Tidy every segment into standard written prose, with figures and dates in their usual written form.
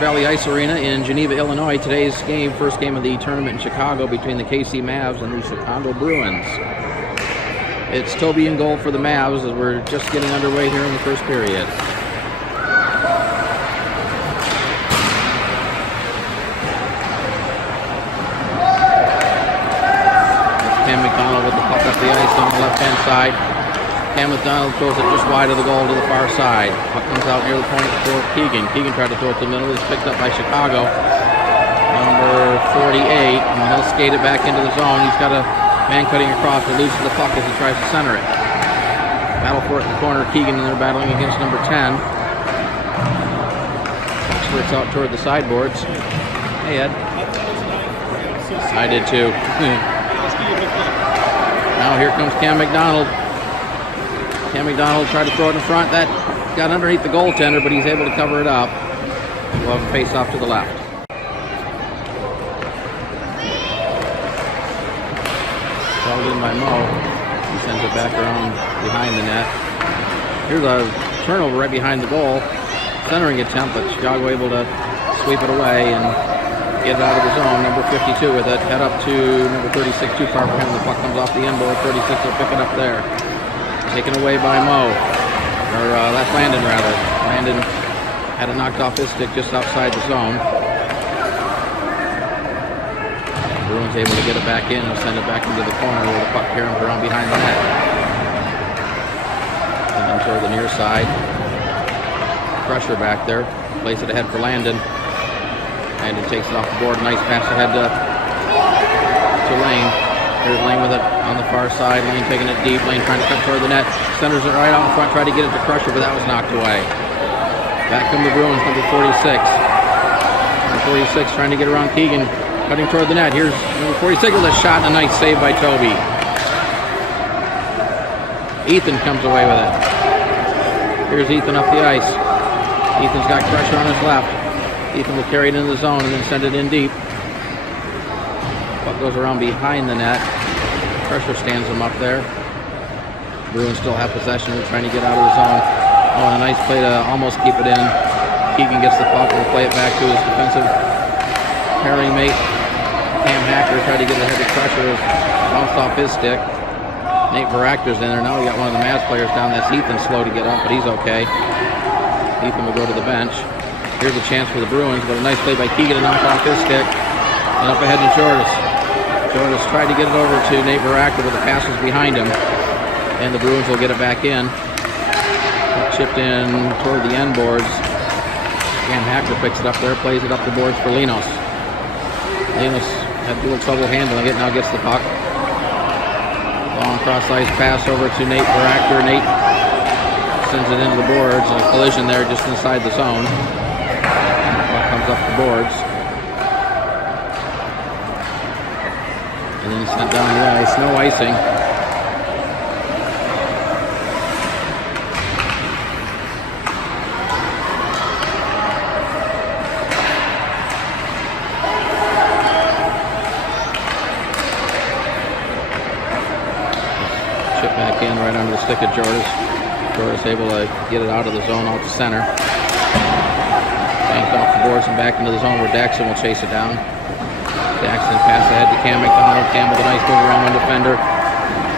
Valley Ice Arena in Geneva, Illinois. Today's game, first game of the tournament in Chicago between the KC Mavs and the Chicago Bruins. It's Toby in goal for the Mavs as we're just getting underway here in the first period. Cam McDonald with the puck up the ice on the left-hand side. Cam McDonald throws it just wide of the goal to the far side. Puck comes out near the point for Keegan. Keegan tried to throw it to the middle. It's picked up by Chicago. Number 48. And he'll skate it back into the zone. He's got a man cutting across. He loses the puck as he tries to center it. Battle for it in the corner. Keegan and they're battling against number 10. Puck squirts out toward the sideboards. Hey, Ed. I did too. Now here comes Cam McDonald. Cam McDonald tried to throw it in front. That got underneath the goaltender, but he's able to cover it up. We'll have a face off to the left. Held in by Mo. He sends it back around behind the net. Here's a turnover right behind the goal. Centering attempt, but Chicago able to sweep it away and get it out of the zone. Number 52 with it. Head up to number 36, too far for him. The puck comes off the end board. 36 will pick it up there. Taken away by Mo. Or that's Landon, rather. Landon had it knocked off his stick just outside the zone. Bruins able to get it back in and send it back into the corner where the puck carries around behind the net. And then toward the near side. Pressure back there. Plays it ahead for Landon. Landon takes it off the board. Nice pass ahead to Lane. Here's Lane with it on the far side. Lane taking it deep. Lane trying to cut toward the net. Centers it right out in front. Tried to get it to Crusher, but that was knocked away. Back come the Bruins, number 46. Number 46 trying to get around Keegan. Cutting toward the net. Here's number 46 with a shot and a nice save by Toby. Ethan comes away with it. Here's Ethan up the ice. Ethan's got Crusher on his left. Ethan will carry it into the zone and then send it in deep. Puck goes around behind the net. Pressure stands him up there. Bruins still have possession. They're trying to get out of the zone. Oh, and a nice play to almost keep it in. Keegan gets the puck. Will play it back to his defensive pairing mate. Cam Hacker tried to get ahead of Crusher. Bounced off his stick. Nate Varactor's in there. Now we got one of the Mavs players down. That's Ethan, slow to get up, but he's okay. Ethan will go to the bench. Here's a chance for the Bruins, but a nice play by Keegan to knock off his stick. And up ahead to Jordis. Jordis tried to get it over to Nate Varactor, but the pass was behind him. And the Bruins will get it back in. Chipped in toward the end boards. Cam Hacker picks it up there, plays it up the boards for Linos. Linos had a little trouble handling it, now gets the puck. Long cross-ice pass over to Nate Varactor. Nate sends it into the boards, and a collision there just inside the zone. Puck comes up the boards. And then sent down the ice. No icing. Chip back in right under the stick of Jordis. Jordis able to get it out of the zone out to center. Banked off the boards and back into the zone where Daxon will chase it down. Daxon pass ahead to Cam McDonald. Cam with a nice move around one defender.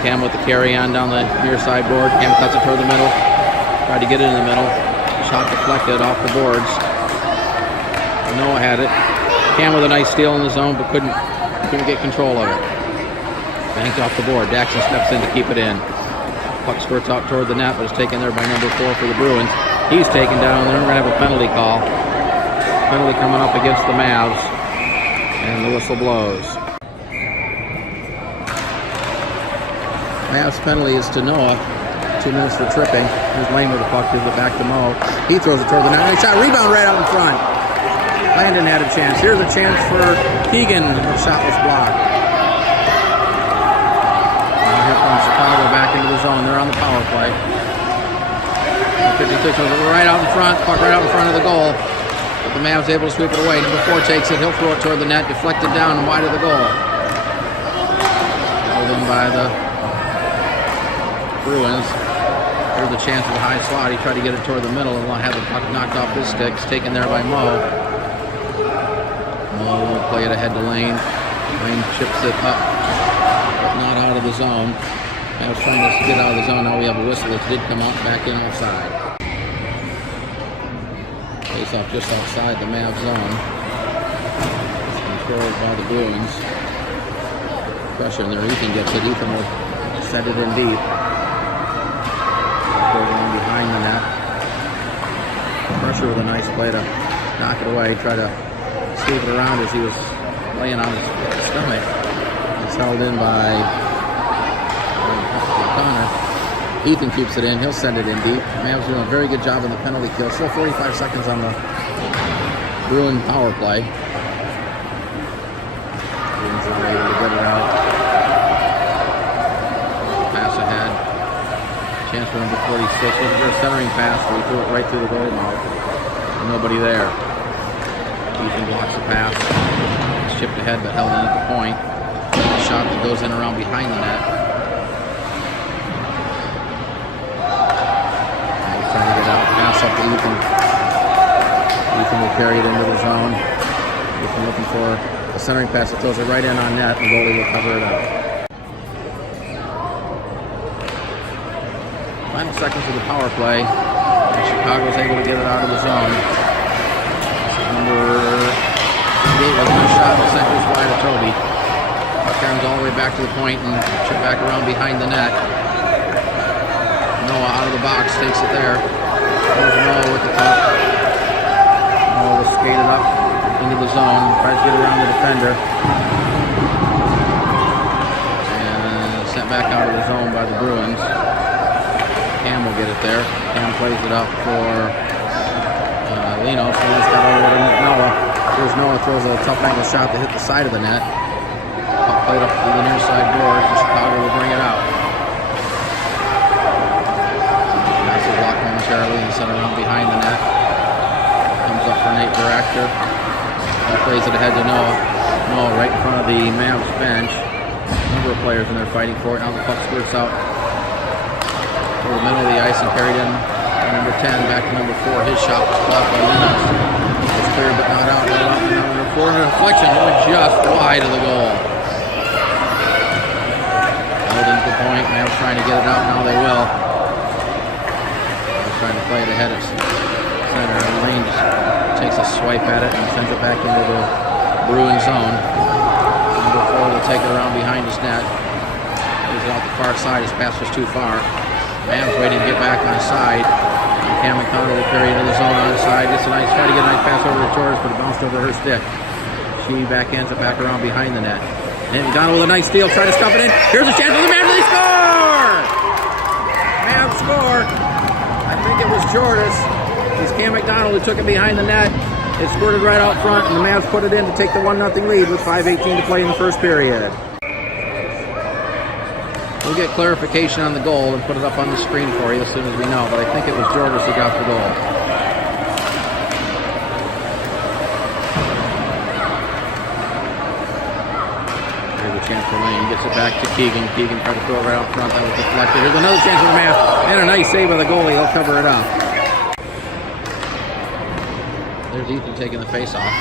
Cam with the carry on down the near side board. Cam cuts it toward the middle. Tried to get it in the middle. Shot deflected off the boards. Noah had it. Cam with a nice steal in the zone, but couldn't get control of it. Banked off the board. Daxon steps in to keep it in. Puck squirts out toward the net, but is taken there by number 4 for the Bruins. He's taken down. They're going to have a penalty call. Penalty coming up against the Mavs. And the whistle blows. Mavs penalty is to Noah. 2 minutes for tripping. Here's Lane with the puck. Gives it back to Mo. He throws it toward the net. Nice shot. Rebound right out in front. Landon had a chance. Here's a chance for Keegan. The shot was blocked. Here comes Chicago back into the zone. They're on the power play. 56 was right out in front. Puck right out in front of the goal. But the Mavs able to sweep it away. Number 4 takes it. He'll throw it toward the net. Deflected down and wide of the goal. Held in by the Bruins. Here's the chance of a high slot. He tried to get it toward the middle and have the puck knocked off his sticks. Taken there by Mo. play it ahead to Lane. Lane chips it up, but not out of the zone. Mavs trying to get out of the zone. Now we have a whistle. It did come out back in offside. Face off just outside the Mavs zone. Controlled by the Bruins. Pressure in there. Ethan gets it. Ethan will set it in deep. Going behind the net. Pressure with a nice play to knock it away. Try to sweep it around as he was laying on his stomach. It's held in by Connor. Ethan keeps it in. He'll send it in deep. Mavs doing a very good job on the penalty kill. Still 45 seconds on the Bruin power play. Bruins are able to get it out. Pass ahead. Chance for number 46. Looking for a centering pass, but he threw it right through the goal mouth. Nobody there. Ethan blocks the pass. It's chipped ahead, but held in at the point. A shot that goes in around behind the net. Trying to get out, pass up to Ethan. Ethan will carry it into the zone. Ethan looking for a centering pass that throws it right in on net. The goalie will cover it up. Final seconds of the power play. Chicago is able to get it out of the zone. Number 8 with one shot. The center is wide of Toby. Puck comes all the way back to the point and chip back around behind the net. Noah out of the box, takes it there. There's Noah with the puck. Noah will skate it up into the zone, tries to get around the defender. And sent back out of the zone by the Bruins. Cam will get it there. Cam plays it up for Lino. So he's got over to Noah. Here's Noah, throws a tough angle shot to hit the side of the net. Puck played up to the near side boards, and Chicago will bring it out. Momentarily and set around behind the net. Comes up for Nate Baractor. He plays it ahead to Noah. Noah right in front of the Mavs bench. A number of players in there fighting for it. Now the puck squirts out over the middle of the ice and carried in by number 10 back to number 4. His shot was blocked by Linus. It's clear but not out. Right out to number 4. And a deflection just wide of the goal. Held into the point. Mavs trying to get it out. Now they will. Trying to play it ahead of center. Lane just takes a swipe at it and sends it back into the Bruin zone. Number 4 will take it around behind his net. Moves it out the far side. His pass was too far. Mavs waiting to get back on side. And Cam McDonald will carry into the zone on side. Gets a nice try to get a nice pass over to Torres, but it bounced over her stick. She backhands it back around behind the net. And McDonald with a nice steal, trying to stuff it in. Here's a chance for the Mavs. They score! Mavs score. I think it was Jordis. It was Cam McDonald who took it behind the net. It squirted right out front, and the Mavs put it in to take the 1-0 lead with 5:18 to play in the first period. We'll get clarification on the goal and put it up on the screen for you as soon as we know, but I think it was Jordis who got the goal. Here's a chance for Lane. Gets it back to Keegan. Keegan tried to throw it right out front. That was deflected. Here's another chance for the Mavs. And a nice save by the goalie. He'll cover it up. There's Ethan taking the face-off.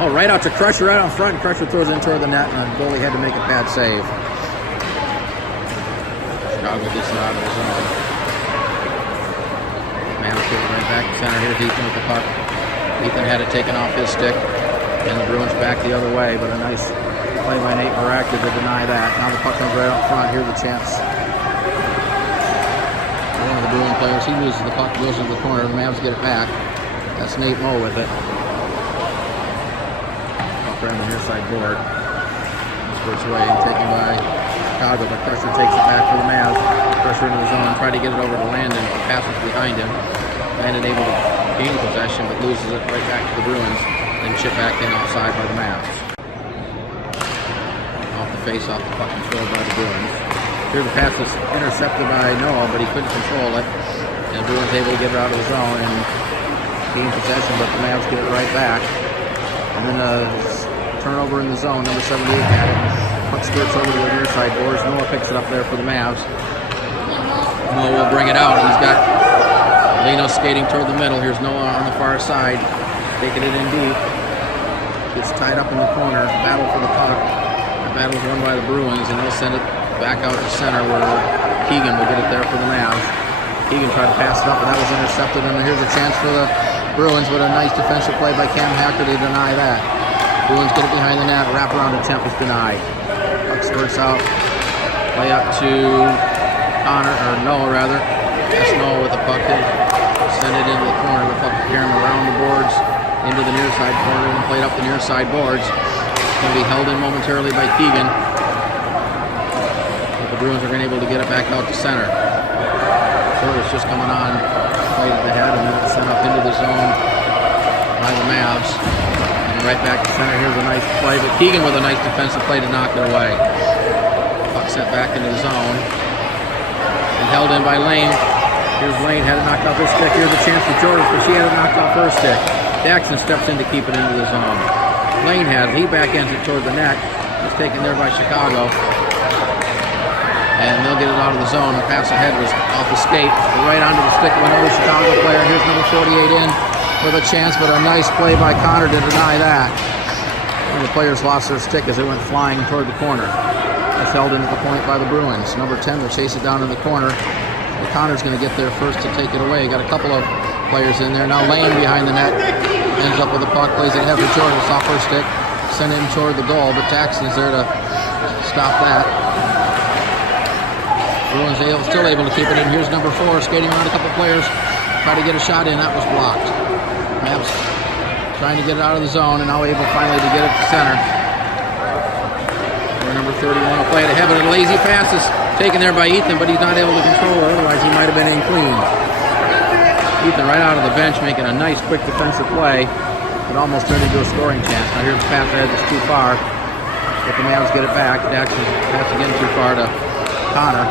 Oh, right out to Crusher, right out front. Crusher throws it in toward the net, and the goalie had to make a bad save. Chicago gets it out of the zone. Mavs get it right back to center. Here's Ethan with the puck. Ethan had it taken off his stick, and the Bruins back the other way, but a nice play by Nate Baractor to deny that. Now the puck comes right out front. Here's a chance. One of the Bruin players, he loses the puck, goes into the corner. The Mavs get it back. That's Nate Moe with it. Puck around the near side board. Squirts away and taken by Chicago, but Crusher takes it back for the Mavs. Crusher into the zone, try to get it over to Landon. The pass was behind him. Landon able to gain possession, but loses it right back to the Bruins. Then chip back in outside by the Mavs. Off the face, off the puck controlled by the Bruins. Here the pass was intercepted by Noah, but he couldn't control it. And the Bruins able to get it out of the zone and gain possession, but the Mavs get it right back. And then a turnover in the zone, number 78 had it. Puck skirts over to the near side boards. Noah picks it up there for the Mavs. Noah will bring it out. He's got Lino skating toward the middle. Here's Noah on the far side, taking it in deep. Gets tied up in the corner. Battle for the puck. The battle's won by the Bruins, and they'll send it back out to center where Keegan will get it there for the Mavs. Keegan tried to pass it up, but that was intercepted. And here's a chance for the Bruins with a nice defensive play by Cam Hacker to deny that. Bruins get it behind the net. Wraparound attempt is denied. Puck skirts out. Play up to Connor, or Noah rather. That's Noah with the puck. Send it into the corner. The puck carrying around the boards into the near side corner and played up the near side boards. It's going to be held in momentarily by Keegan. But the Bruins are going to be able to get it back out to center. It's just coming on, played at the head, and then it's sent up into the zone by the Mavs. And right back to center. Here's a nice play, but Keegan with a nice defensive play to knock it away. Puck sent back into the zone and held in by Lane. Here's Lane, had it knocked off his stick. Here's a chance for Jordan, but she had it knocked off her stick. Daxon steps in to keep it into the zone. Lane has it. He backends it toward the net. It's taken there by Chicago. And they'll get it out of the zone. The pass ahead was off the skate, right onto the stick of another Chicago player. Here's number 48 in with a chance, but a nice play by Connor to deny that. And the players lost their stick as it went flying toward the corner. It's held into the point by the Bruins. Number 10 will chase it down in the corner. And Connor's going to get there first to take it away. Got a couple of players in there. Now Lane behind the net ends up with the puck, plays it ahead for Jordan. It's off her stick, send it in toward the goal, but Taxton's there to stop that. Bruins still able to keep it in. Here's number 4 skating around a couple players. Try to get a shot in. That was blocked. Mavs trying to get it out of the zone and now able finally to get it to center. Where number 31 will play it ahead, but a lazy pass is taken there by Ethan, but he's not able to control it. Otherwise, he might have been in clean. Ethan right out of the bench making a nice quick defensive play. It almost turned into a scoring chance. Now here's the pass ahead. It's too far. But the Mavs get it back. Daxon pass again too far to Connor.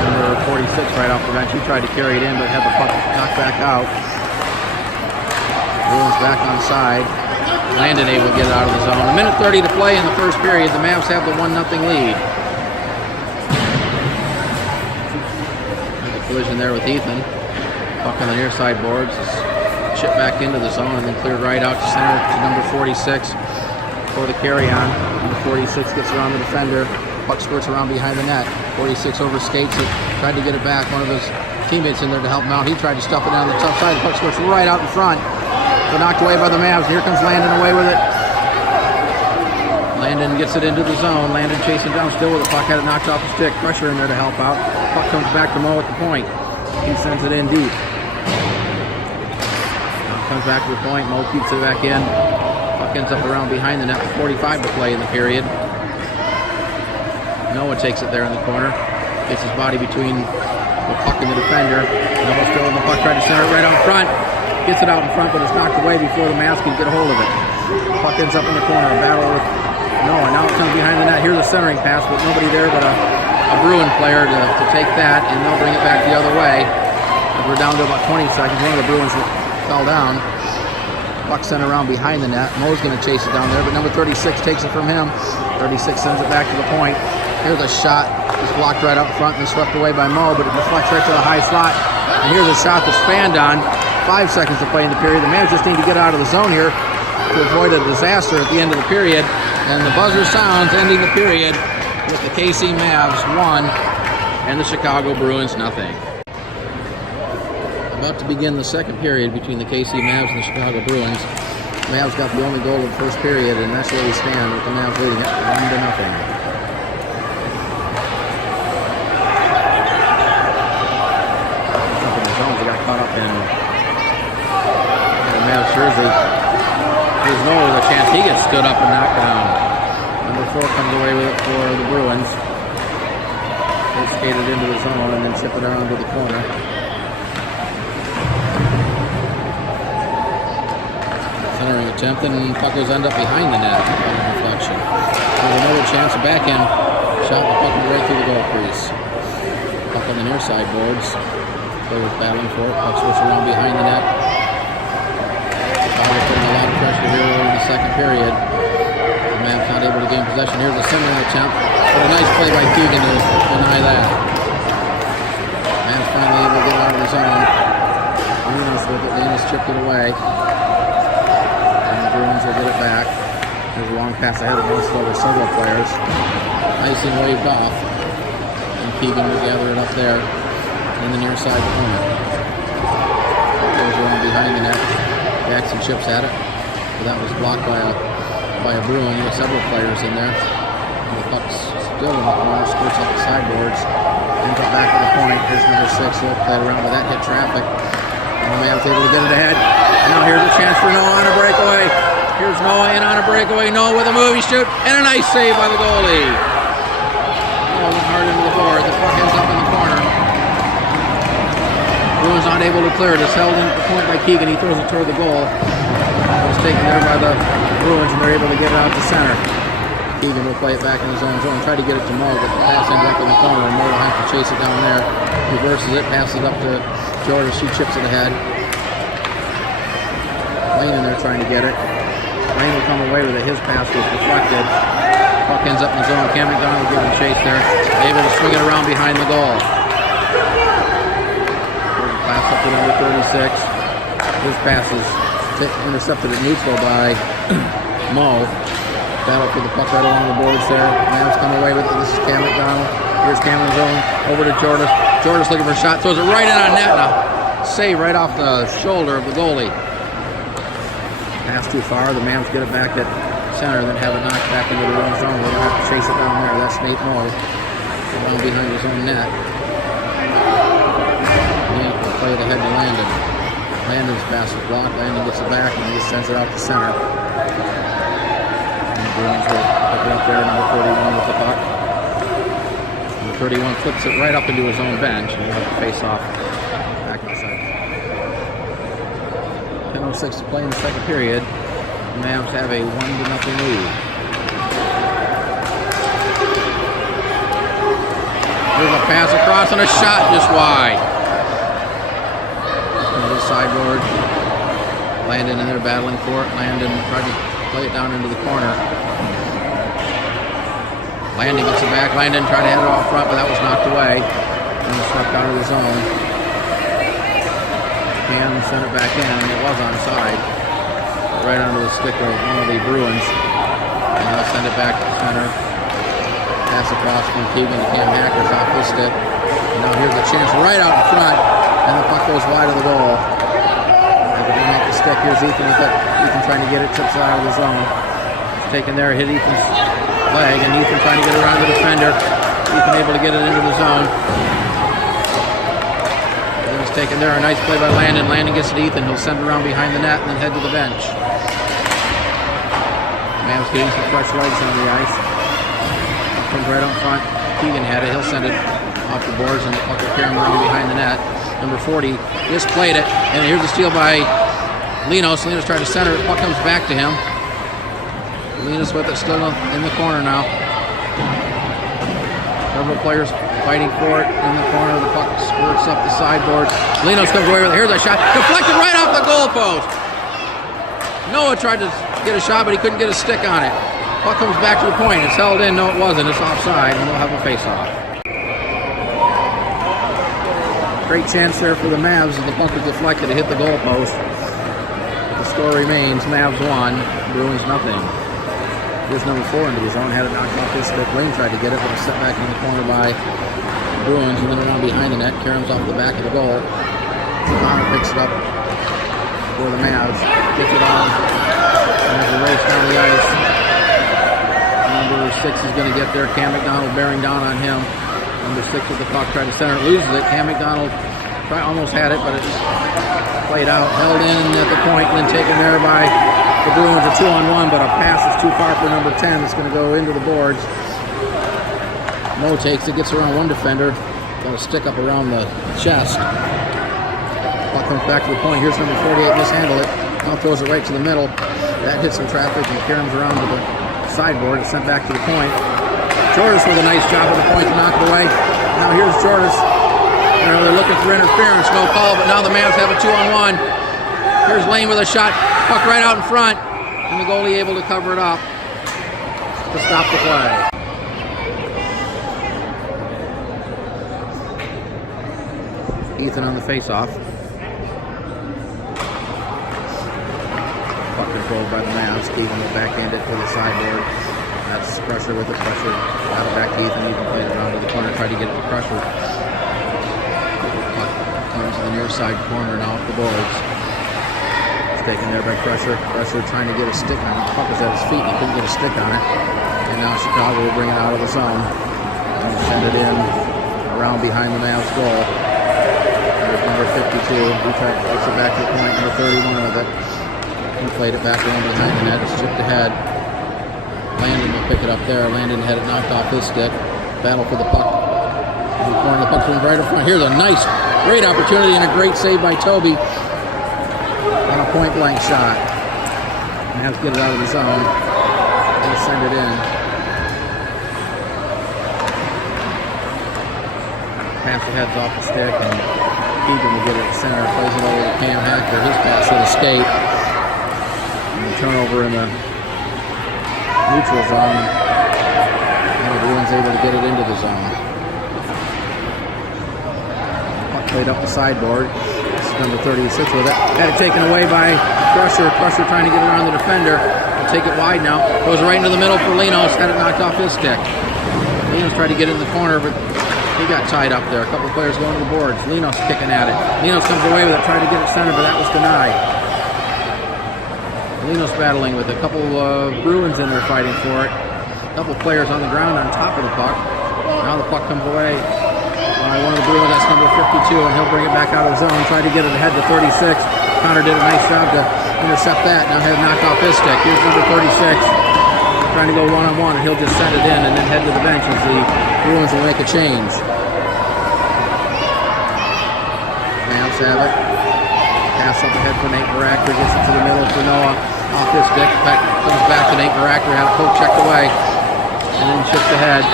Number 46 right off the bench. He tried to carry it in, but had the puck knocked back out. Bruins back on the side. Landon able to get it out of the zone. A minute 30 to play in the first period. The Mavs have the 1-0 lead. The collision there with Ethan. Puck on the near side boards. It's chipped back into the zone and then cleared right out to center to number 46 for the carry-on. Number 46 gets around the defender. Puck squirts around behind the net. 46 over skates it, tried to get it back. One of his teammates in there to help him out. He tried to stuff it down the tough side. The puck squirts right out in front. But knocked away by the Mavs. Here comes Landon away with it. Landon gets it into the zone. Landon chasing down still with the puck. Had it knocked off the stick. Pressure in there to help out. Puck comes back to Mo at the point. He sends it in deep. Now comes back to the point. Mo keeps it back in. Puck ends up around behind the net with 45 to play in the period. Noah takes it there in the corner. Gets his body between the puck and the defender. Noah still in the puck, trying to center it right out front. Gets it out in front, but it's knocked away before the Mavs can get a hold of it. Puck ends up in the corner. A battle with Noah. Now it comes behind the net. Here's a centering pass, but nobody there but a Bruin player to take that, and they'll bring it back the other way. And we're down to about 20 seconds. One of the Bruins fell down. Puck sent around behind the net. Mo's going to chase it down there, but number 36 takes it from him. 36 sends it back to the point. Here's a shot. It's blocked right up front and swept away by Mo, but it deflects right to the high slot. And here's a shot that's fanned on. 5 seconds to play in the period. The Mavs just need to get out of the zone here to avoid a disaster at the end of the period. And the buzzer sounds, ending the period with the KC Mavs 1 and the Chicago Bruins 0. About to begin the second period between the KC Mavs and the Chicago Bruins. The Mavs got the only goal of the first period, and that's where we stand with the Mavs leading it 1-0. Caught up in the Mavs jersey. There's no other chance. He gets stood up and knocked down. Number 4 comes away with it for the Bruins. They skated into the zone and then chip it around to the corner. Centering attempt, and puck goes end up behind the net on the deflection. There's another chance, a backhand shot, the puck right through the goal crease. Puck on the near side boards. They were battling for it. Puck switch around behind the net. Chicago putting a lot of pressure here in the second period. The Mavs not able to gain possession. Here's a similar attempt. But a nice play by Keegan to deny that. Mavs finally able to get out of the zone. Linus with it. Linus chipped it away. And the Bruins will get it There's a long pass ahead that bounces over several players. Nice and waved off. And Keegan will gather it up there in the near side corner. Goes around behind the net. Jackson chips at it. But that was blocked by a Bruin with several players in there. And the puck's still in the corner, skirts up the sideboards. And got back to the point. Here's number 6. He'll play it around, but that hit traffic. And the Mavs able to get it ahead. And now here's a chance for Noah on a breakaway. Here's Noah in on a breakaway. Noah with a movie shoot. And a nice save by the goalie. Noah went hard into the board. The puck ends up in the corner. Bruins not able to clear it. It's held in at the point by Keegan. He throws it toward the goal. It was taken there by the Bruins, and they're able to get it out to center. Keegan will play it back in his own zone. Try to get it to Mo, but the pass ends up in the corner. And Mo will have to chase it down there. Reverses it, passes it up to Jordan. She chips it ahead. Lane in there trying to get it. Lane will come away with it. His pass was deflected. Puck ends up in the zone. Cam McDonald giving chase there. Able to swing it around behind the goal. Pass up to number 36. His pass is intercepted at neutral by Mo. Battle for the puck right along the boards there. Mavs come away with it. This is Cam McDonald. Here's Cameron zone. Over to Jordan. Jordan's looking for a shot. Throws it right in on net now. Save right off the shoulder of the goalie. Pass too far. The Mavs get it back at center, then have it knocked back into the own zone. They don't have to chase it down there. That's Nate Moore. Down behind his own net. Nate will play it ahead to Landon. Landon's pass is blocked. Landon gets it back and he just sends it out to center. And the Bruins will pick it up there. Number 41 with the puck. Number 31 flips it right up into his own bench, and he'll have to face off back inside. 10:06 to play in the second period. The Mavs have a 1-0 lead. There's a pass across and a shot just wide. Into the sideboard. Landon in there battling for it. Landon tried to play it down into the corner. Landon gets it back. Landon tried to head it off front, but that was knocked away. And it swept out of the zone. Cam sent it back in, and it was onside. Right under the stick of one of the Bruins. And they'll send it back to the center. Pass across from Keegan to Cam Hackers off his stick. And now here's a chance right out in front. And the puck goes wide of the goal. They bring up the stick. Here's Ethan with it. Ethan trying to get it, tips it out of the zone. It's taken there, hit Ethan's leg, and Ethan trying to get around the defender. Ethan able to get it into the zone. And it's taken there, a nice play by Landon. Landon gets it to Ethan. He'll send it around behind the net and then head to the bench. Mavs getting some fresh legs on the ice. Comes right up front. Keegan had it. He'll send it off the boards, and the puck will carry him around behind the net. Number 40 just played it, and here's a steal by Linos. Linos tried to center it. Puck comes back to him. Linos with it still in the corner now. Several players fighting for it in the corner. The puck squirts up the sideboard. Linos comes away with it. Here's a shot. Deflected right off the goalpost. Noah tried to get a shot, but he couldn't get a stick on it. Puck comes back to the point. It's held in. No, it wasn't. It's offside, and we'll have a face-off. Great chance there for the Mavs as the puck was deflected to hit the goalpost. The score remains Mavs 1, Bruins nothing. Here's number 4 into the zone, had it knocked off his stick. Lane tried to get it, but it was set back in the corner by the Bruins, and then around behind the net. Karam's off the back of the goal. Connor picks it up for the Mavs. Gets it on. And there's a race down the ice. Number 6 is going to get there. Cam McDonald bearing down on him. Number 6 with the puck, tried to center it, loses it. Cam McDonald almost had it, but it's played out, held in at the point, and then taken there by the Bruins. A 2-on-1, but a pass is too far for number 10. It's going to go into the boards. Mo takes it, gets around one defender, got a stick up around the chest. Puck comes back to the point. Here's number 48, mishandled it. Now throws it right to the middle. That hits some traffic and carries around to the sideboard. It's sent back to the point. Jordis with a nice job at the point to knock it away. Now here's Jordis. They're looking for interference, no call, but now the Mavs have a 2-on-1. Here's Lane with a shot, puck right out in front, and the goalie able to cover it up to stop the play. Ethan on the face-off. Puck controlled by the Mavs. Keegan will backhand it to the sideboard. That's Crusher with the pressure. Got it back to Ethan. Ethan plays it around to the corner. Try to get it to Crusher. Puck comes to the near side corner and off the boards. It's taken there by Crusher. Crusher trying to get a stick on it. The puck was at his feet. He couldn't get a stick on it. And now Chicago will bring it out of the zone and send it in around behind the Mavs goal. There's number 52. He takes it back to the point. Number 31 with it. He played it back around behind the net. It's chipped ahead. Landon will pick it up there. Landon had it knocked off his stick. Battle for the puck. In the corner, the puck's right in front. Here's a nice, great opportunity and a great save by Toby on a point-blank shot. And has to get it out of the zone and send it in. Pass the heads off the stick, and Keegan will get it to center. Plays it over to Cam Hacker. His pass will escape. And the turnover in the neutral zone, and the Bruins able to get it into the zone. Puck played up the sideboard. This is number 36 with it. Had it taken away by Crusher. Crusher trying to get around the defender. He'll take it wide now. Goes right into the middle for Linos. Had it knocked off his stick. Linos tried to get it in the corner, but he got tied up there. A couple of players going to the boards. Linos kicking at it. Linos comes away with it, tried to get it center, but that was denied. Linos battling with a couple of Bruins in there fighting for it. A couple of players on the ground on top of the puck. Now the puck comes away by one of the Bruins. That's number 52, and he'll bring it back out of the zone. Try to get it ahead to 36. Connor did a nice job to intercept that. Now had knocked off his stick. Here's number 36. Trying to go one-on-one, and he'll just send it in and then head to the bench as the Bruins will make a change. Mavs have it. Pass up ahead for Nate Baractor. Gets it to the middle for Noah. Off his stick. Comes back to Nate Baractor. Had a poke checked away. And then chipped ahead.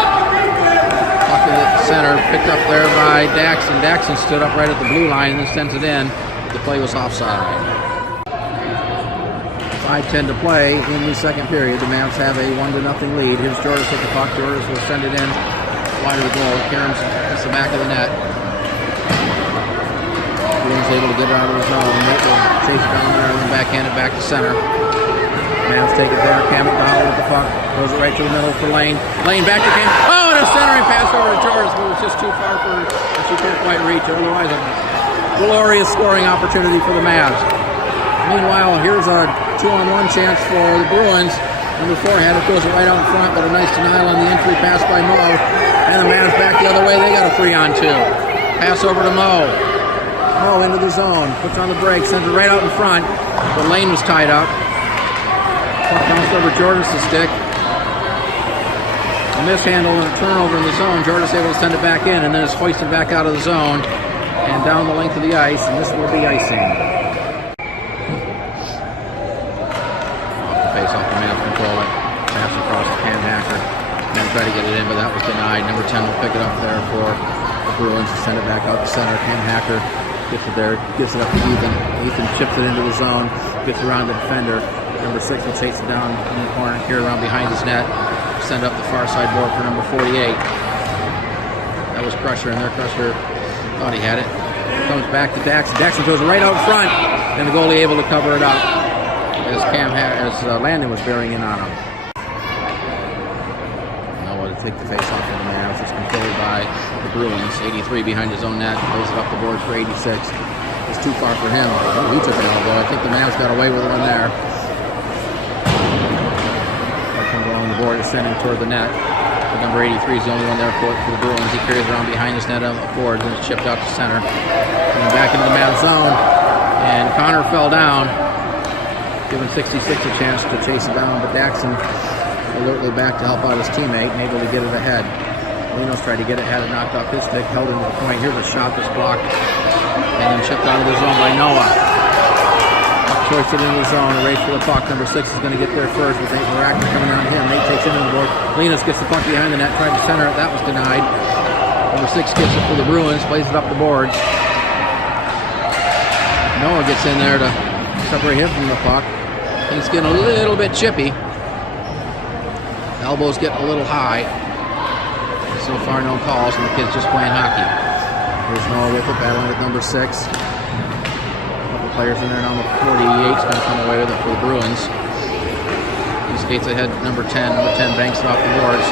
Puck in the center. Picked up there by Daxon. Daxon stood up right at the blue line and then sends it in. The play was offside. 5:10 to play in the second period. The Mavs have a 1-0 lead. Here's Jordis with the puck. Jordis will send it in wide of the goal. Caroms hits the back of the net. Bruins able to get it out of the zone. Nate will chase it down there and then backhand it back to center. Mavs take it there. Cam McDonald with the puck. Throws it right to the middle for Lane. Lane back to Cam. Oh, and a centering pass over to Jordis, but it was just too far for her. She couldn't quite reach. Otherwise, a glorious scoring opportunity for the Mavs. Meanwhile, here's a 2-on-1 chance for the Bruins. Number 4 had it, goes right out in front, but a nice denial on the entry pass by Mo. And the Mavs back the other way. They got a 3-on-2. Pass over to Mo. Mo into the zone. Puts on the brakes. Sends it right out in front. But Lane was tied up. Puck bounced over Jordis' stick. A mishandle and a turnover in the zone. Jordis able to send it back in, and then it's hoisted back out of the zone and down the length of the ice, and this will be icing. Off the face, off the Mavs control it. Pass across to Cam Hacker. Then try to get it in, but that was denied. Number 10 will pick it up there for the Bruins to send it back out the center. Cam Hacker gets it there, gives it up to Ethan. Ethan chips it into the zone, gets around the defender. Number 6 will chase it down in the corner here around behind his net. Send up the far side board for number 48. That was Crusher, and their Crusher thought he had it. Comes back to Daxon. Daxon throws it right out front, and the goalie able to cover it up as Landon was bearing in on him. Noah to take the face off of the Mavs. It's controlled by the Bruins. 83 behind his own net. Plays it up the board for 86. It's too far for him. Oh, he took an elbow. I think the Mavs got away with one there. Along the board is sending toward the net. But number 83 is the only one there for the Bruins. He carries around behind his net on the board and it's chipped out to center. And back into the Mavs zone. And Connor fell down, giving 66 a chance to chase it down. But Daxon alertly back to help out his teammate and able to get it ahead. Linos tried to get it, had it knocked off his stick, held into the point. Here's a shot that's blocked and then chipped out of the zone by Noah. Hoisted into the zone, a race for the puck. Number 6 is going to get there first with Nate Baractor coming on him. Nate takes it into the board. Linos gets the puck behind the net, tried to center it. That was denied. Number 6 gets it for the Bruins, plays it up the boards. Noah gets in there to separate him from the puck. Things getting a little bit chippy. Elbows getting a little high. So far, no calls, and the kid's just playing hockey. Here's Noah with it, battling with number 6. players in there. Now the 48's going to come away with it for the Bruins. He skates ahead, number 10. Number 10 banks it off the boards.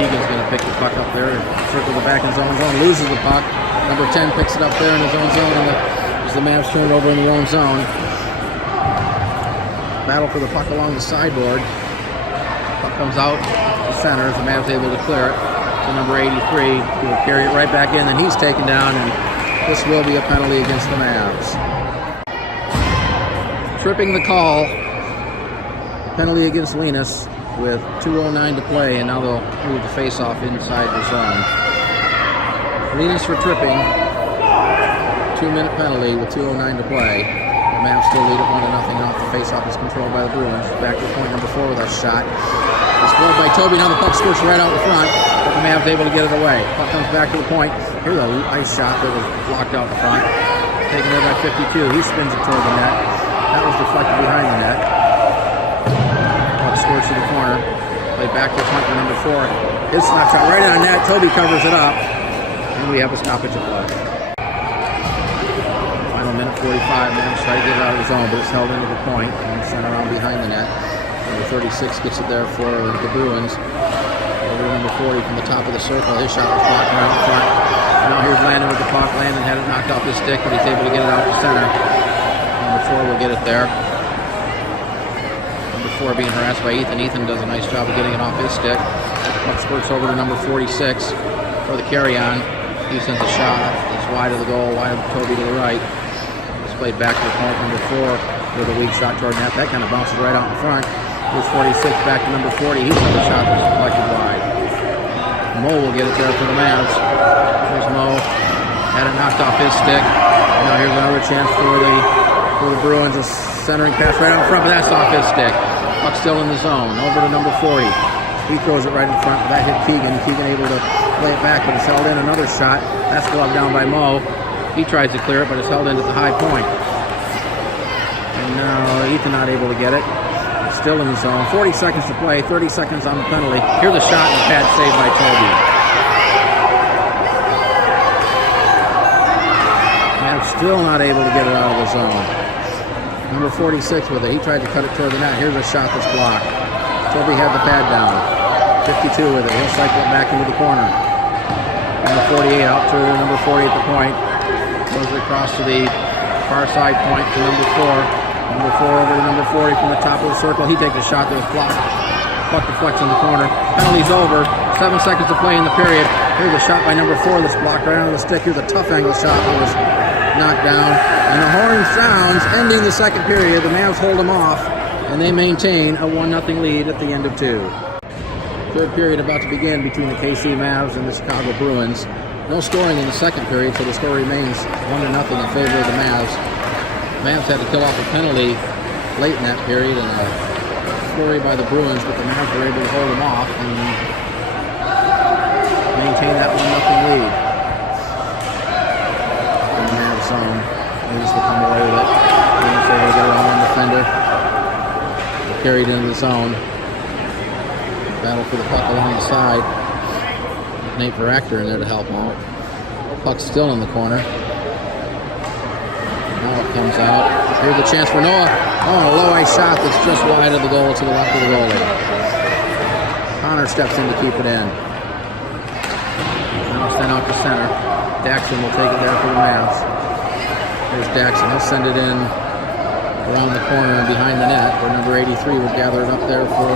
Keegan's going to pick the puck up there and circle the back in his own zone. Loses the puck. Number 10 picks it up there in his own zone. And as the Mavs turn it over in their own zone. Battle for the puck along the sideboard. Puck comes out to center as the Mavs able to clear it. To number 83, who will carry it right back in, and he's taken down, and this will be a penalty against the Mavs. Tripping the call. Penalty against Linus with 2:09 to play, and now they'll move the face-off inside the zone. Linus for tripping. 2-minute penalty with 2:09 to play. The Mavs still lead it 1-0 off. The face-off is controlled by the Bruins. Back to point number 4 with a shot. It's scored by Toby. Now the puck skirts right out in front, but the Mavs able to get it away. Puck comes back to the point. Here's a nice shot that was blocked out in front. Taken there by 52. He spins it toward the net. That was deflected behind the net. Puck scores to the corner. Played back to the point for number 4. His slap shot right on net. Toby covers it up. And we have a stoppage of play. Final minute 45. Mavs try to get it out of the zone, but it's held into the point and sent around behind the net. Number 36 gets it there for the Bruins. Over to number 40 from the top of the circle. His shot was blocked right in front. And now here's Landon with the puck. Landon had it knocked off his stick, but he's able to get it out to center. Number 4 will get it there. Number 4 being harassed by Ethan. Ethan does a nice job of getting it off his stick. Puck spurts over to number 46 for the carry-on. He sends a shot. It's wide of the goal, wide of Toby to the right. It's played back to the point, number 4 with a weak shot toward net. That kind of bounces right out in front. Here's 46 back to number 40. He sends a shot that's deflected wide. Mo will get it there for the Mavs. Here's Mo. Had it knocked off his stick. Now here's another chance for the Bruins. A centering pass right out in front, but that's off his stick. Puck still in the zone. Over to number 40. He throws it right in front, but that hit Keegan. Keegan able to play it back, but it's held in. Another shot. That's gloved down by Mo. He tries to clear it, but it's held in at the high point. And now Ethan not able to get it. It's still in the zone. 40 seconds to play. 30 seconds on the penalty. Here's a shot and a pad saved by Toby. And still not able to get it out of the zone. Number 46 with it. He tried to cut it toward the net. Here's a shot that's blocked. Toby had the pad down. 52 with it. He'll cycle it back into the corner. Number 48 out to number 40 at the point. Goes across to the far side point to number 4. Number 4 over to number 40 from the top of the circle. He takes a shot that was blocked. Puck deflects in the corner. Penalty's over. 7 seconds to play in the period. Here's a shot by number 4 that's blocked right on the stick. Here's a tough angle shot that was knocked down. And the horn sounds, ending the second period. The Mavs hold them off, and they maintain a 1-0 lead at the end of 2. Third period about to begin between the KC Mavs and the Chicago Bruins. No scoring in the second period, so the score remains 1-0 in favor of the Mavs. Mavs had to kill off a penalty late in that period and a flurry by the Bruins, but the Mavs were able to hold them off and maintain that 1-0 lead. In the Mavs zone, Bruins will come away with it. Bruins able to get it on one defender. They're carried into the zone. Battle for the puck along the side. Nate Veractor in there to help out. Puck's still in the corner. Now it comes out. Here's a chance for Noah. Oh, a low ice shot that's just wide of the goal to the left of the goalie. Connor steps in to keep it in. Now sent out to center. Daxon will take it there for the Mavs. There's Daxon. He'll send it in around the corner and behind the net, where number 83 will gather it up there for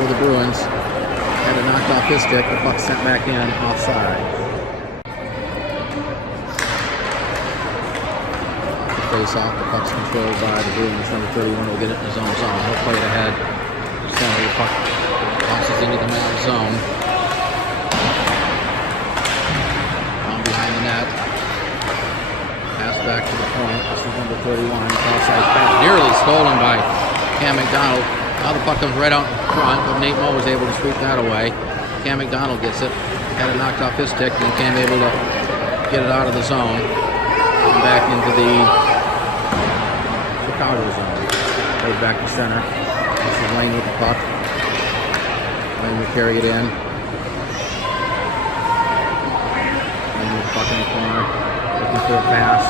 the Bruins. Had it knocked off his stick. The puck sent back in offside. Face off, the puck's controlled by the Bruins. Number 31 will get it in his own zone. He'll play it ahead. Center, the puck bounces into the Mavs zone. Down behind the net. Pass back to the point. This is number 31. Offside pass. Nearly stolen by Cam McDonald. Now the puck comes right out in front, but Nate Moe was able to sweep that away. Cam McDonald gets it. Had it knocked off his stick, and Cam able to get it out of the zone. And back into the Chicago zone. Played back to center. This is Lane with the puck. Lane will carry it in. Lane with the puck in the corner. Looking for a pass.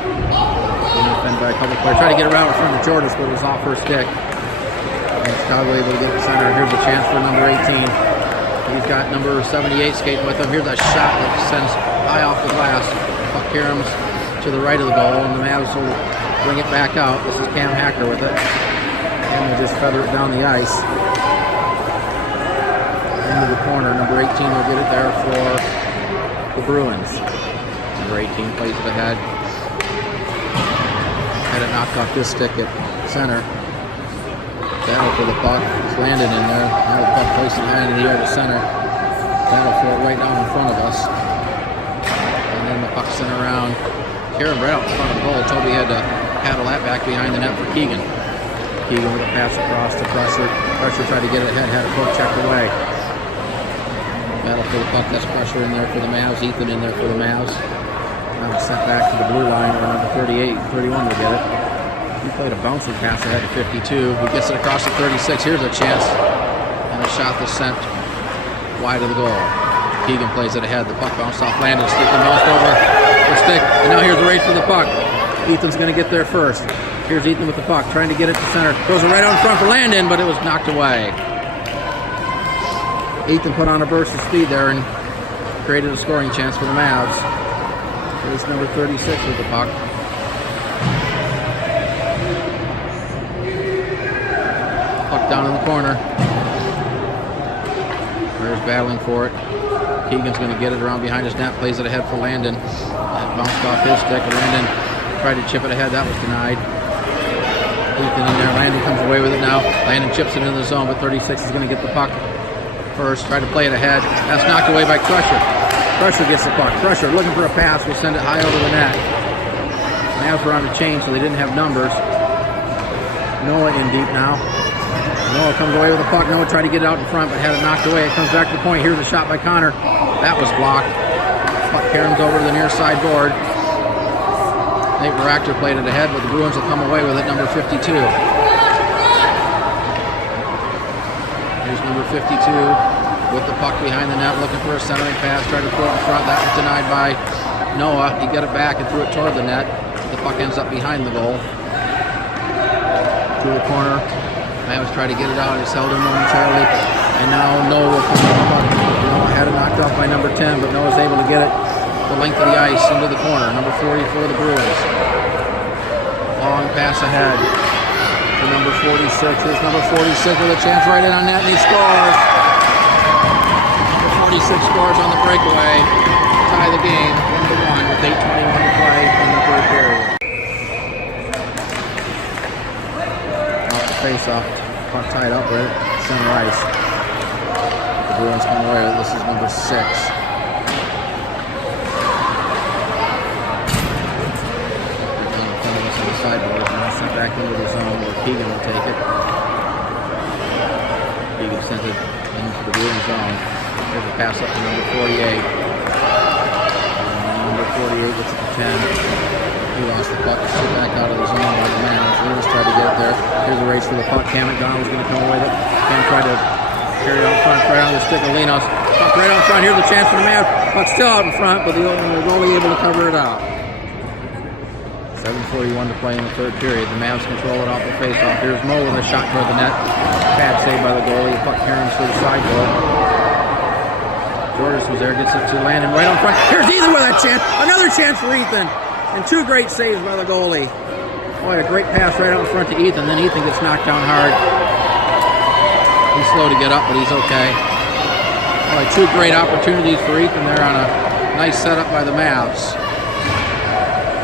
Defended by a couple players. Try to get around in front of Jordan, but it was off her stick. And Chicago able to get the center. Here's a chance for number 18. He's got number 78 skating with him. Here's a shot that sends high off the glass. Puck caroms to the right of the goal, and the Mavs will bring it back out. This is Cam Hacker with it. And they just feather it down the ice. Into the corner. Number 18 will get it there for the Bruins. Number 18 plays it ahead. Had it knocked off this stick at center. Battle for the puck. It's landed in there. Now the puck placed it high in the air to center. Battle for it right down in front of us. And then the puck sent around. Karen right out in front of the goal. Toby had to paddle that back behind the net for Keegan. Keegan with a pass across to Pressure. Pressure tried to get it ahead. Had a poke checked away. Battle for the puck. That's Pressure in there for the Mavs. Ethan in there for the Mavs. Now it's sent back to the blue line where number 38, 31 will get it. He played a bouncing pass ahead to 52. He gets it across to 36. Here's a chance. And a shot that's sent wide of the goal. Keegan plays it ahead. The puck bounced off Landon. Ethan bounced over the stick. And now here's the race for the puck. Ethan's going to get there first. Here's Ethan with the puck, trying to get it to center. Goes right out in front for Landon, but it was knocked away. Ethan put on a burst of speed there and created a scoring chance for the Mavs. Here's number 36 with the puck. Puck down in the corner. Bears battling for it. Keegan's going to get it around behind his net, plays it ahead for Landon. That bounced off his stick, and Landon tried to chip it ahead. That was denied. Ethan in there. Landon comes away with it now. Landon chips it into the zone, but 36 is going to get the puck first. Try to play it ahead. That's knocked away by Crusher. Crusher gets the puck. Crusher looking for a pass. Will send it high over the net. Mavs were on the chain, so they didn't have numbers. Noah in deep now. Noah comes away with the puck. Noah tried to get it out in front, but had it knocked away. It comes back to the point. Here's a shot by Connor. That was blocked. Puck caroms over to the near side board. Nate Baractor played it ahead, but the Bruins will come away with it, number 52. Here's number 52 with the puck behind the net, looking for a centering pass. Tried to throw it in front. That was denied by Noah. He got it back and threw it toward the net. The puck ends up behind the goal. To the corner. Mavs try to get it out. It's held in momentarily. And now Noah will come with the puck. Noah had it knocked off by number 10, but Noah's able to get it the length of the ice into the corner. Number 40 for the Bruins. Long pass ahead to number 46. Here's number 46 with a chance right in on net, and he scores. Number 46 scores on the breakaway to tie the game 1-1 with 8:21 to play in the third period. Off the face-off, puck tied up right at center ice. The Bruins come away. This is number 6. Sideboard, and now sent back into the zone where Keegan will take it. Keegan sent it into the Bruins zone. Here's a pass up to number 48. Number 48 gets it to 10. He lost the puck, sent back out of the zone with the man. Linus tried to get it there. Here's a race for the puck. Cam McDonald's going to come away with it. Cam tried to carry it out front, right on the stick of Linos. Puck right out front. Here's a chance for the Mavs. Puck still out in front, but the goalie able to cover it out. 7:41 to play in the third period. The Mavs control it off the face-off. Here's Mo with a shot toward the net. Bad save by the goalie. Puck caroms to the sideboard. Jordis was there, gets it to Landon right on front. Here's Ethan with a chance. Another chance for Ethan. And 2 great saves by the goalie. Boy, a great pass right out in front to Ethan. Then Ethan gets knocked down hard. He's slow to get up, but he's okay. Boy, 2 great opportunities for Ethan there on a nice setup by the Mavs.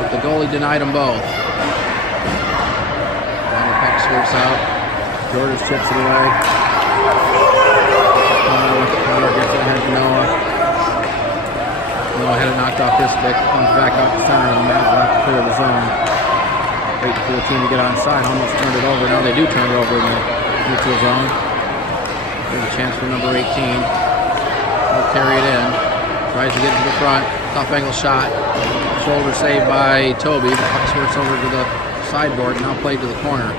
The goalie denied them both. And the puck skirts out. Jordis chips it away. Noah gets it ahead to Noah. Noah had it knocked off his stick. Comes back out to center, and the Mavs have to clear the zone. Waiting for the team to get onside. Almost turned it over. Now they do turn it over in the neutral zone. There's a chance for number 18. He'll carry it in. Tries to get to the front. Tough angle shot. Shoulder saved by Toby. The puck squirts over to the sideboard. Now played to the corner.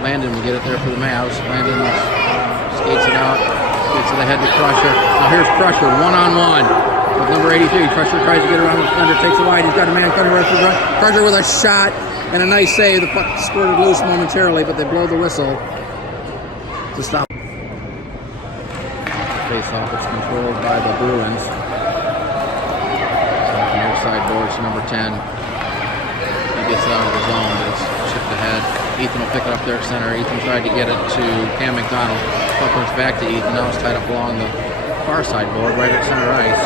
Landon will get it there for the Mavs. Landon skates it out. Gets it ahead to Crusher. Now here's Crusher. 1-on-1. with number 83. Crusher tries to get around with Thunder, takes it wide. He's got a man coming right for the run. Crusher with a shot and a nice save. The puck squirted loose momentarily, but they blow the whistle to stop. Face-off, it's controlled by the Bruins. So near side board to number 10. He gets it out of the zone, but it's chipped ahead. Ethan will pick it up there at center. Ethan tried to get it to Cam McDonald. Puck runs back to Ethan. Now it's tied up along the far side board, right at center ice.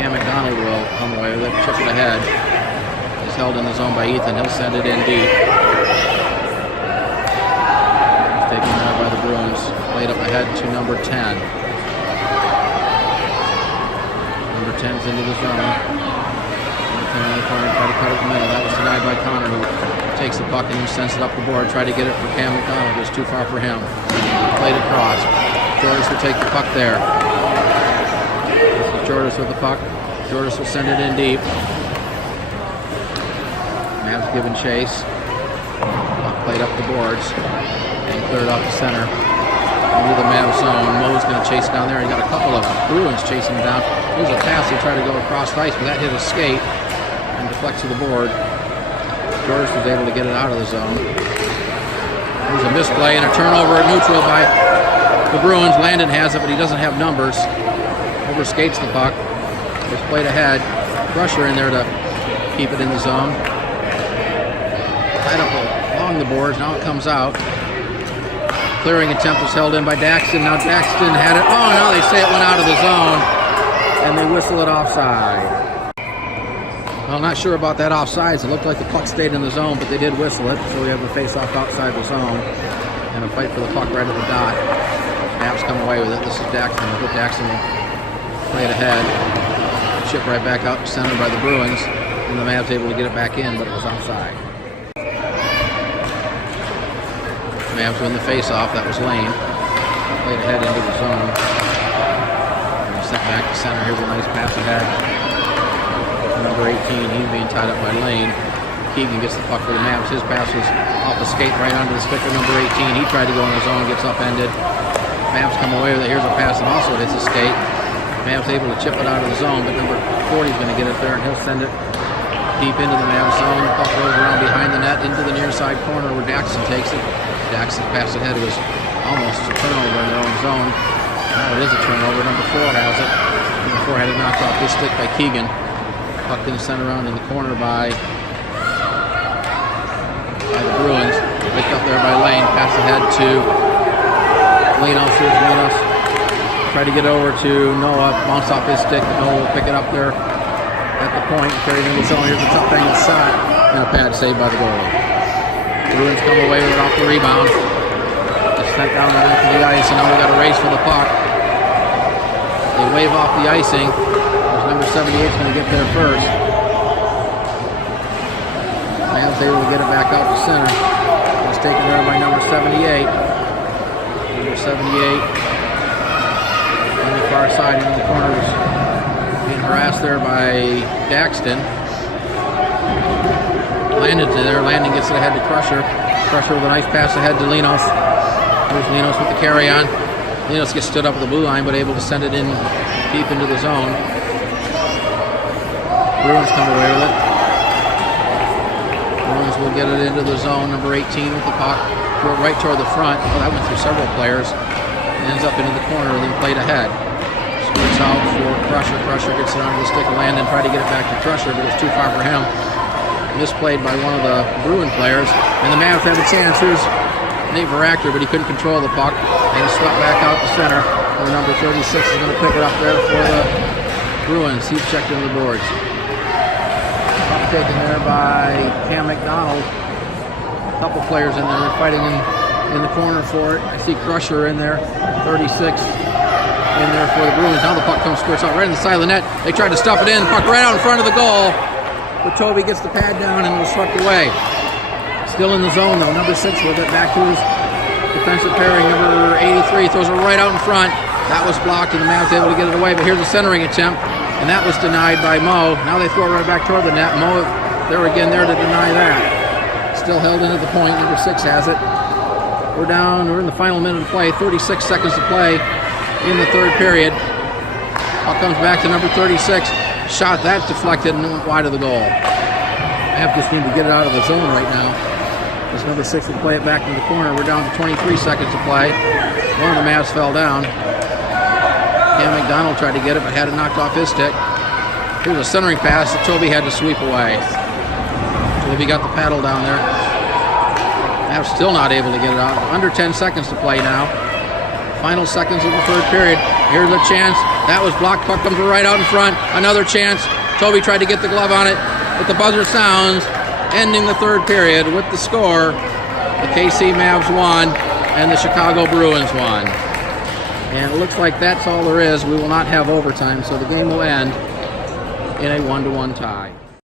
Cam McDonald will come away with it, chip it ahead. It's held in the zone by Ethan. He'll send it in deep. It's taken out by the Bruins. Played up ahead to number 10. Number 10's into the zone. Try to cut it in the middle. That was denied by Connor, who takes the puck and sends it up the board. Try to get it for Cam McDonald. It's too far for him. Played across. Jordis will take the puck there. This is Jordis with the puck. Jordis will send it in deep. Mavs giving chase. Puck played up the boards and cleared off the center. Into the Mavs zone. Mo's going to chase down there. He got a couple of Bruins chasing him down. There's a pass. He tried to go across the ice, but that hit his skate and deflects to the board. Jordis was able to get it out of the zone. There's a misplay and a turnover at neutral by the Bruins. Landon has it, but he doesn't have numbers. Overskates the puck. It's played ahead. Crusher in there to keep it in the zone. Tied up along the boards. Now it comes out. Clearing attempt was held in by Daxton. Now Daxton had it. Oh, no, they say it went out of the zone. And they whistle it offside. Well, not sure about that offsides. It looked like the puck stayed in the zone, but they did whistle it. So we have the face-off outside the zone. And a fight for the puck right at the dot. Mavs come away with it. This is Daxton. I think Daxton will play it ahead. Chip right back out to center by the Bruins. And the Mavs able to get it back in, but it was offside. Mavs win the face-off. That was Lane. Played ahead into the zone. And sent back to center. Here's a nice pass ahead. Number 18, he's being tied up by Lane. Keegan gets the puck for the Mavs. His pass was off the skate right onto the stick of number 18. He tried to go in the zone, gets upended. Mavs come away with it. Here's a pass and also hits the skate. Mavs able to chip it out of the zone, but number 40 is going to get it there, and he'll send it deep into the Mavs zone. The puck rolls around behind the net into the near side corner where Daxton takes it. Daxton pass ahead was almost a turnover in their own zone. Now it is a turnover. Number 4 has it. Number 4 had it knocked off his stick by Keegan. Puck in sent around in the corner by the Bruins. Picked up there by Lane. Pass ahead to Linos. Here's Linos. Try to get over to Noah. Bounce off his stick. Noah will pick it up there at the point. Carry it in the zone. Here's a tough angle shot. And a pad saved by the goalie. Bruins come away with it off the rebound. It's sent down the length of the ice, and now we got a race for the puck. They wave off the icing. Number 78 is going to get there first. Mavs able to get it back out to center. It's taken there by number 78. Number 78 on the far side in the corners, being harassed there by Daxton. Landon to there. Landon gets it ahead to Crusher. Crusher with a nice pass ahead to Linos. Here's Linos with the carry on. Linos gets stood up at the blue line, but able to send it in deep into the zone. Bruins come away with it. Bruins will get it into the zone. Number 18 with the puck. Right toward the front. Oh, that went through several players. Ends up into the corner and then played ahead. Squirts out for Crusher. Crusher gets it onto the stick of Landon. Tried to get it back to Crusher, but it's too far for him. Misplayed by one of the Bruin players. And the Mavs have a chance. Here's Nate Veractor, but he couldn't control the puck. And he swept back out to center. And number 36 is going to pick it up there for the Bruins. He's checked into the boards. Taken there by Cam McDonald. A couple players in there fighting in the corner for it. I see Crusher in there, 36 in there for the Bruins. Now the puck comes squirts out right in the side of the net. They tried to stuff it in. Puck right out in front of the goal. But Toby gets the pad down and it was swept away. Still in the zone though. Number 6 will get back to his defensive pairing. Number 83 throws it right out in front. That was blocked and the Mavs able to get it away. But here's a centering attempt. And that was denied by Mo. Now they throw it right back toward the net. Mo, there again, there to deny that. Still held into the point. Number 6 has it. We're down. We're in the final minute of play. 36 seconds to play in the third period. Ball comes back to number 36. Shot that's deflected and went wide of the goal. Mavs just need to get it out of the zone right now. This number 6 will play it back in the corner. We're down to 23 seconds to play. One of the Mavs fell down. Cam McDonald tried to get it, but had it knocked off his stick. Here's a centering pass that Toby had to sweep away. Toby got the paddle down there. Mavs still not able to get it out. Under 10 seconds to play now. Final seconds of the third period. Here's a chance. That was blocked. Puck comes right out in front. Another chance. Toby tried to get the glove on it, but the buzzer sounds, ending the third period with the score. The KC Mavs won, and the Chicago Bruins won. And it looks like that's all there is. We will not have overtime, so the game will end in a 1-1 tie.